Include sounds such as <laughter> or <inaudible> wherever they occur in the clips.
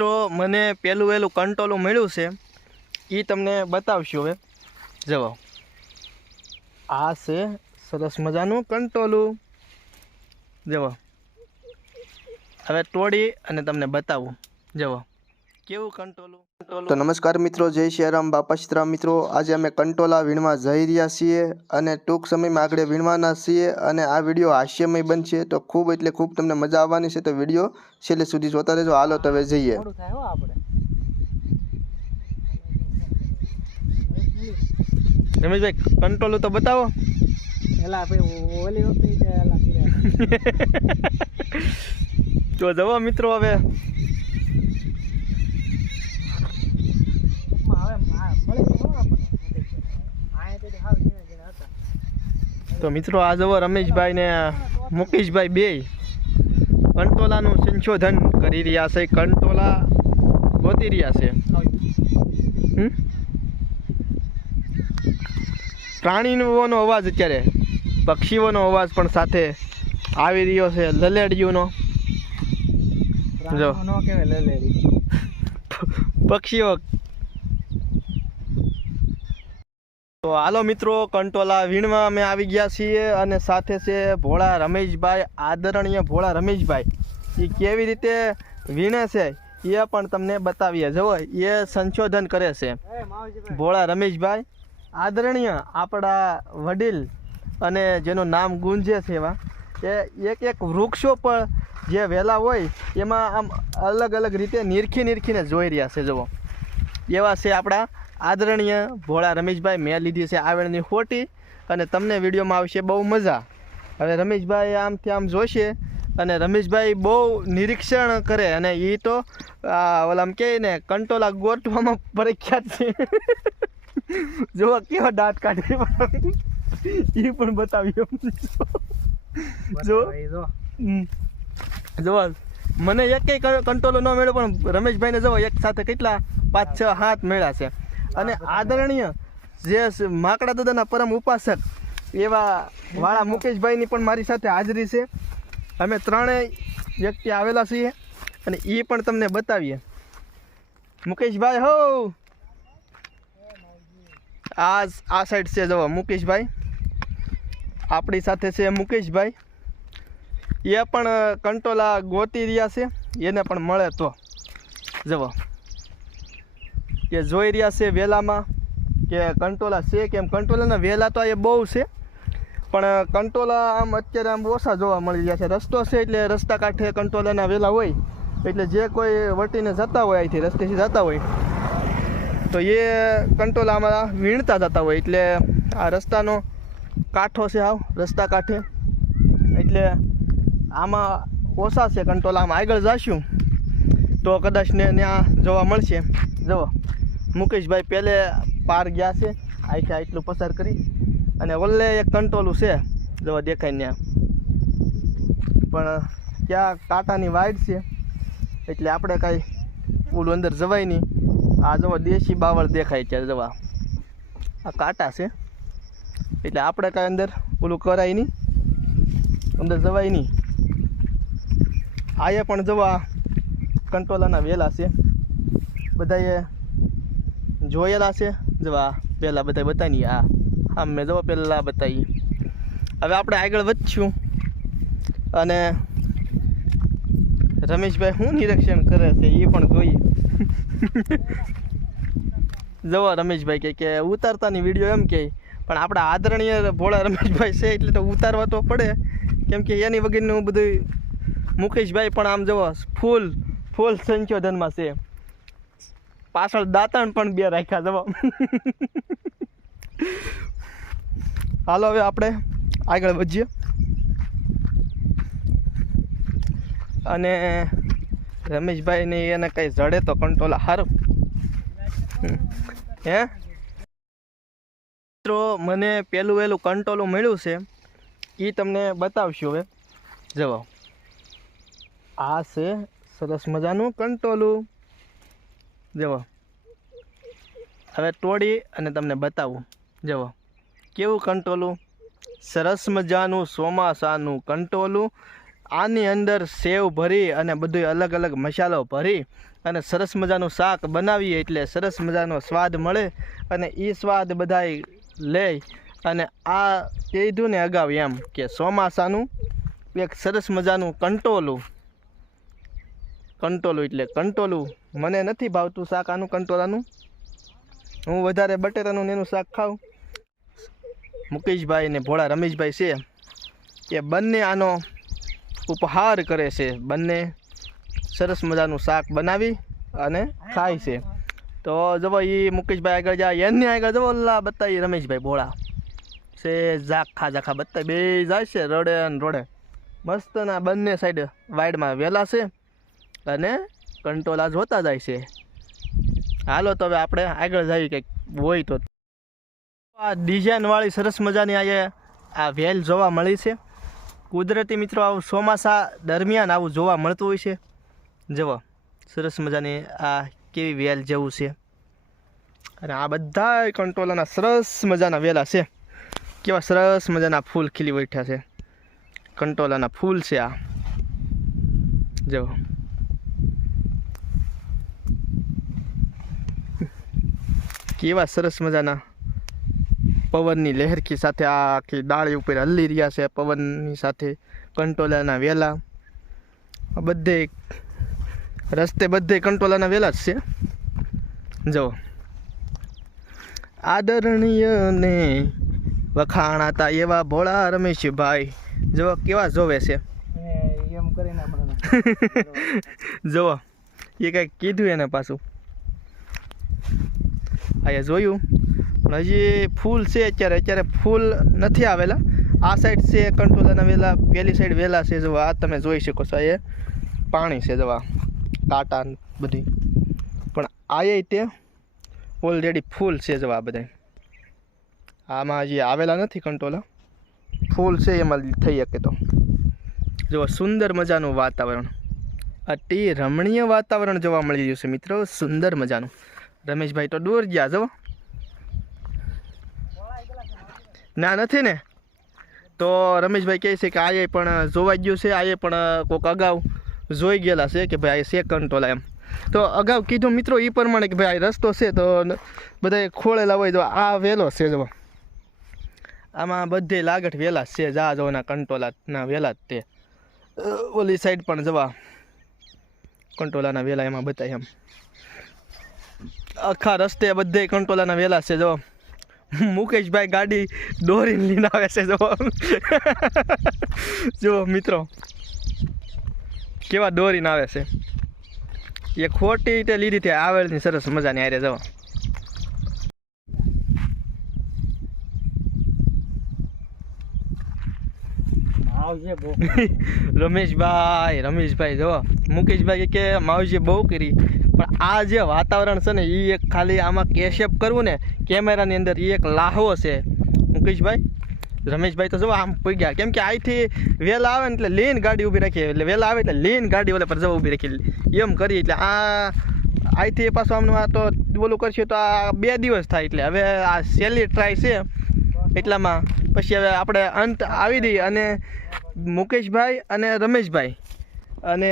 મિત્રો, મને પહેલું વહેલું કંટોલું મળ્યું છે. એ તમને બતાવશું હવે. જવા આ છે સરસ મજાનું કંટોલું. જવો હવે તોડી અને તમને બતાવું. જવો કેવું કંટ્રોલું? તો નમસ્કાર મિત્રો જય શ્રીરામ બાપા સીતરામ મિત્રો. આજે અમે કંટોલા વીણવા જઈ રહ્યા છીએ અને ટૂંક સમયમાં આગળ વીણવાના છીએ અને આ વીડિયો હાસ્યમય બનશે. તો ખૂબ એટલે ખૂબ તમને મજા આવવાની છે. તો વીડિયો છેલ્લે સુધી જોતા રહેજો. હાલો તો હવે જઈએ. રમેશભાઈ કંટ્રોલું તો બતાવો. તો જવો <laughs> મિત્રો હવે ટૂંકમાં હવે મા- મળી ગયું હો આપણને આયા તેથી હાવ ઝીણા ઝીણા હતા તો મિત્રો આ જવો રમેશભાઈ ને મુકેશભાઈ બે. કંટોલાનું સંશોધન કરી રહ્યા છે. કંટોલા ગોતી રહ્યા છે? પ્રાણીઓનો અવાજ અત્યારે પક્ષીઓનો અવાજ પણ સાથે આવી રહ્યો છે. લલેડિયુંનો. જો. પક્ષીઓ તો હાલો મિત્રો, કંટોલા વીણમાં અમે આવી ગયા છીએ અને સાથે છે ભોળા રમેશભાઈ, આદરણીય ભોળા રમેશભાઈ. એ કેવી રીતે વીણે છે એ પણ તમને બતાવીએ. જુઓ એ સંશોધન કરે છે. ભોળા રમેશભાઈ, આદરણીય આપણા વડીલ અને જેનું નામ ગુંજે છે એવા, એ એક એક વૃક્ષો પર જે વેલા હોય એમાં આમ અલગ અલગ રીતે નિરખી નિરખીને જોઈ રહ્યા છે. જુઓ. એવા છે આપણા આદરણીય ભોળા રમેશભાઈ, મેં લીધી છે આવેણની ખોટી અને તમને વિડીયોમાં આવશે બહુ મજા. હવે રમેશભાઈ આમથી આમ જોશે અને રમેશભાઈ બહુ નિરીક્ષણ કરે અને એ તો ઓલા ઓલામ કહે ને, કંટોલા ગોઠવામાં પ્રખ્યાત છે. જો કેવા દાંત કાઢે. એ પણ બતાવ્યો જો. જુઓ મને એક કંટોલો ન મળ્યો પણ રમેશભાઈને જુઓ એક સાથે કેટલા પાંચ, છ હાથ મળ્યા છે. અને આદરણીય જે માકડા દાદાના પરમ ઉપાસક એવા વાળા મુકેશભાઈની પણ મારી સાથે હાજરી છે. અમે ત્રણેય વ્યક્તિ આવેલા છીએ અને એ પણ તમને બતાવીએ. મુકેશભાઈ હો! આ આ સાઈડ છે જવા મુકેશભાઈ. આપણી સાથે છે મુકેશભાઈ. એ પણ કંટોલા ગોતી રહ્યા છે, એને પણ મળે તો. જવો કે જોઈ રહ્યા છે વેલામાં કે કંટોલા છે કેમ? કંટોલાના વેલા તો એ બહુ છે. પણ કંટોલા આમ અત્યારે આમ ઓછા જોવા મળી રહ્યા છે. રસ્તો છે એટલે રસ્તા કાંઠે કંટોલાના વેલા હોય. એટલે જે કોઈ વટીને જતા હોય અહીંથી, રસ્તેથી જતા હોય, તો એ કંટોલામાં વીણતા જતા હોય. એટલે આ રસ્તાનો કાંઠો છે આવ રસ્તા કાંઠે. એટલે આમાં ઓછા છે કંટ્રોલ આમ આગળ જશું, તો કદાચ ને ત્યાં જોવા મળશે. જુઓ. મુકેશભાઈ પહેલે પાર ગયા છે. અહીંથી આટલું પસાર કરી. અને વલ્લે એક કંટ્રોલું છે. જવા દેખાય ત્યાં પણ ત્યાં કાંટાની વાઇડ છે. એટલે આપણે કાંઈ ઓલું અંદર જવાય નહીં. આ જવા દેશી બાવળ દેખાય ત્યાં જવા આ કાંટા છે. એટલે આપણે કાંઈ અંદર ઓલું કરાય નહીં. અંદર જવાય નહીં. આયે પણ જવા કંટોલાના વેલા છે. બધાએ જોયેલા છે. જવા પહેલાં બધા બતાવી આ. હા મેં જવા પહેલાં બતાવી હવે આપણે આગળ વધશું. અને રમેશભાઈ શું નિરીક્ષણ કરે છે એ પણ જોઈએ. <laughs> જવા રમેશભાઈ કે કે ઉતારતાની વીડિયો એમ કે. પણ આપણા આદરણીય ભોળા રમેશભાઈ છે એટલે તો ઉતારવા તો પડે. કેમ કે એની વગરનું બધું મુકેશભાઈ પણ આમ જવા ફૂલ ફૂલ સંશોધનમાં છે. પાછળ દાંતણ પણ બે રાખ્યા જુઓ હાલો, હવે આપણે આગળ વધીએ. અને રમેશભાઈને એને કંઈ જડે તો કંટ્રોલ સારું હે? મિત્રો, મને પહેલું વહેલું કંટ્રોલું મળ્યું છે. એ તમને બતાવશું હવે. જવાબ. આ છે સરસ મજાનું કંટોલું જવો હવે તોડી અને તમને બતાવું. જુઓ. કેવું કંટોલું? સરસ મજાનું, ચોમાસાનું કંટોલું. આની અંદર સેવ ભરી અને બધું અલગ અલગ મસાલો ભરી અને સરસ મજાનું શાક બનાવીએ એટલે સરસ મજાનો સ્વાદ મળે અને એ સ્વાદ બધાય લે અને આ કીધું ને અગાઉ એમ કે ચોમાસાનું એક સરસ મજાનું કંટોલું. કંટોલું એટલે કંટોલું. મને નથી ભાવતું શાક આનું કંટોળાનું હું વધારે બટેટાનું ને એનું શાક ખાઉં. મુકેશભાઈ ને ભોળા રમેશભાઈ છે. એ બંને આનો ઉપહાર કરે છે. બંને સરસ મજાનું શાક બનાવી અને ખાય છે. તો જવો એ મુકેશભાઈ આગળ જાય એને આગળ જવો ઓલા બતાવી રમેશભાઈ ભોળા. છે ઝાખા ઝાખા બતાવી. બે જાય છે રડે અને રોડે. મસ્તના બંને સાઈડ વાઈડમાં વેલા છે. અને કંટોલા જોતા જાય છે. હાલો તો હવે આપણે આગળ જઈએ કંઈક હોય તો. આ ડિઝાઇનવાળી સરસ મજાની આજે આ વેલ જોવા મળી છે. કુદરતી મિત્રો, આવું ચોમાસા દરમિયાન આવું જોવા મળતું હોય છે. જુઓ, સરસ મજાની આ કેવી વેલ જેવું છે. અને આ બધા કંટોલાના સરસ મજાના વેલા છે. કેવા સરસ મજાના ફૂલ ખીલી બેઠા છે. કંટોલાના ફૂલ છે આ. જુઓ. કેવા સરસ મજાના પવનની લહેરકી સાથે આ આખી ડાળી ઉપર હલી રહ્યા છે પવનની સાથે કંટોલાના વેલા. આ બધે રસ્તે બધે કંટોલાના વેલા જ છે. જો. આદરણીય ને વખાણાતા એવા ભોળા રમેશભાઈ. જો કેવા જોવે છે? જુઓ એ કંઈક <laughs> કીધું એને પાછું. અહીંયા જોયું. હજી ફૂલ છે અત્યારે. અત્યારે ફૂલ નથી આવેલા. આ સાઈડ છે કંટોલાના વેલા, પેલી સાઈડ વેલા છે જવા આ તમે જોઈ શકો છો એ પાણી છે જવા કાંટા બધી. પણ આ તે ઓલરેડી ફૂલ છે જવા બધા આમાં હજી આવેલા નથી કંટ્રોલા ફૂલ છે એમાં થઈ શકે તો. જો, સુંદર મજાનું વાતાવરણ. અતિ રમણીય વાતાવરણ જોવા મળી રહ્યું છે મિત્રો, સુંદર મજાનું. રમેશભાઈ તો દૂર ગયા જવો ના, નથી ને? તો રમેશભાઈ કહે છે કે આ પણ જોવાઈ ગયું છે આ પણ કોક અગાઉ જોઈ ગયેલા છે કે ભાઈ આ છે કંટોલા એમ. તો અગાઉ કીધું મિત્રો એ પ્રમાણે કે ભાઈ રસ્તો છે તો બધા ખોળેલા હોય તો આ વેલો છે જવો આમાં બધે લાગઠ વેલા છે, જા જવાના કંટોલાના વેલા જ તે. ઓલી સાઈડ પણ જવા. કંટોલાના વેલા એમાં બતાય એમ. આખા રસ્તે બધે કંટોલાના વેલા છે જો. મુકેશભાઈ ગાડી દોરીને લઈને આવે છે જો. જો મિત્રો. કેવા દોરીને આવે છે. એ ખોટી રીતે લીધી હતી આવેલની સરસ મજાની આરે જવા <laughs> રમેશભાઈ રમેશભાઈ જો. મુકેશભાઈ કે માવજી બહુ કરી. પણ આ જે વાતાવરણ છે ને એ એક ખાલી આમાં કેશેપ કરવું ને, કેમેરાની અંદર એ એક લાહવો છે. મુકેશભાઈ? રમેશભાઈ તો જો આમ ગયા. કેમ કે અહીંથી વહેલા આવે ને એટલે લીન ગાડી ઊભી રાખીએ એટલે વહેલા આવે એટલે લીન ગાડી ઓલે પર જવા ઊભી રાખી. એમ કરી એટલે આ અહીંથી પાછું આમનું આ તો ઓલું કરશે તો આ બે દિવસ થાય એટલે. હવે આ સહેલી ટ્રાય છે એટલામાં. પછી હવે આપણે અંત આવી દઈએ અને મુકેશભાઈ અને રમેશભાઈ. અને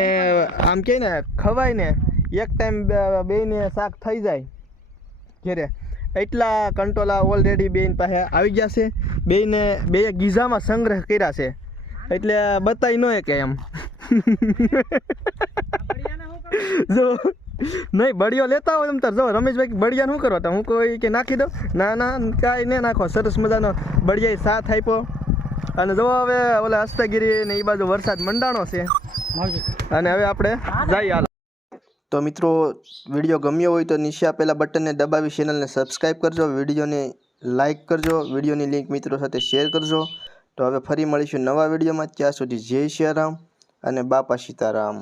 આમ કહે ને ખવાય ને એક ટાઈમ બેને શાક થઈ જાય. ઘેરે. એટલા કંટોલા ઓલરેડી બેન પાસે આવી ગયા છે. બેને બે ગીઝામાં સંગ્રહ કર્યા છે. એટલે બતાવી ન કે એમ. <laughs> જો નહીં બળીઓ લેતા હોય એમ તાર જો રમેશભાઈ કે બળિયા શું કરવા તા? હું કોઈ કે નાખી દઉં? ના ના કાંઈ નહીં નાખો. સરસ મજાનો બળિયા સાથ આપ્યો. અને જો હવે ઓલા હસ્તગીરી ને એ બાજુ વરસાદ મંડાણો છે. અને હવે આપણે જઈએ તો મિત્રો, વીડિયો ગમ્યો હોય તો નીચે આપેલા બટનને દબાવી ચેનલને સબસ્ક્રાઈબ કરજો. વિડીયોને લાઇક કરજો. વિડીયોની લિંક મિત્રો સાથે શેર કરજો. તો હવે ફરી મળીશું નવા વિડીયોમાં. ત્યાં સુધી જય સિયારામ અને બાપા સીતારામ.